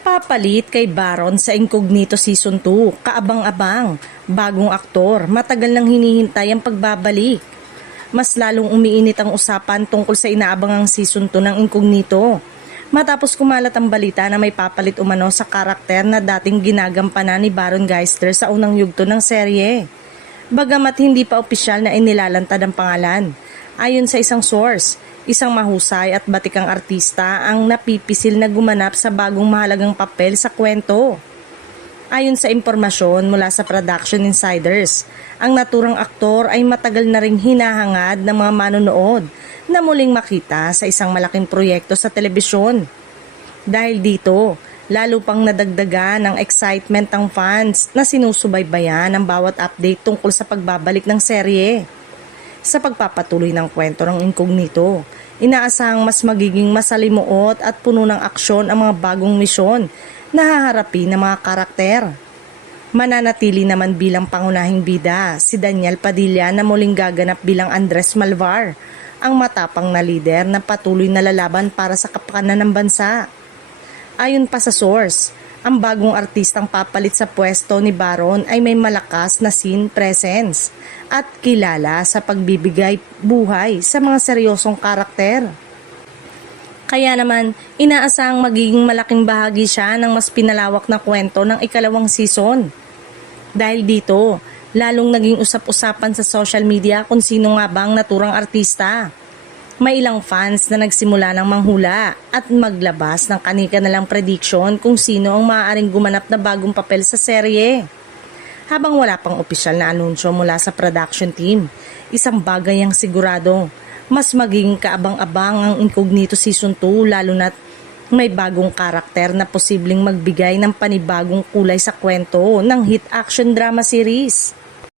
Papalit kay Baron sa Incognito Season 2, kaabang-abang, bagong aktor, matagal nang hinihintay ang pagbabalik. Mas lalong umiinit ang usapan tungkol sa inaabangang Season 2 ng Incognito. Matapos kumalat ang balita na may papalit umano sa karakter na dating ginagampanan ni Baron Geister sa unang yugto ng serye. Bagamat hindi pa opisyal na inilalantad ang pangalan. Ayon sa isang source, isang mahusay at batikang artista ang napipisil na gumanap sa bagong mahalagang papel sa kwento. Ayon sa impormasyon mula sa production insiders, ang naturang aktor ay matagal na ring hinahangad ng mga manonood na muling makita sa isang malaking proyekto sa telebisyon. Dahil dito, lalo pang nadagdagan ng excitement ng fans na sinusubaybayan ang bawat update tungkol sa pagbabalik ng serye. Sa pagpapatuloy ng kwento ng Incognito, inaasahang mas magiging masalimuot at puno ng aksyon ang mga bagong misyon na haharapin ng mga karakter. Mananatili naman bilang pangunahing bida si Daniel Padilla na muling gaganap bilang Andres Malvar, ang matapang na lider na patuloy na lalaban para sa kapakanan ng bansa. Ayon pa sa source, ang bagong artistang papalit sa pwesto ni Baron ay may malakas na scene presence at kilala sa pagbibigay buhay sa mga seryosong karakter. Kaya naman, inaasahang magiging malaking bahagi siya ng mas pinalawak na kwento ng ikalawang season. Dahil dito, lalong naging usap-usapan sa social media kung sino nga ba ang naturang artista. May ilang fans na nagsimula ng manghula at maglabas ng kani-kanilang prediction kung sino ang maaaring gumanap na bagong papel sa serye. Habang wala pang opisyal na anunsyo mula sa production team, isang bagay ang sigurado, mas magiging kaabang-abang ang Incognito Season 2 lalo na't may bagong karakter na posibleng magbigay ng panibagong kulay sa kwento ng hit action drama series.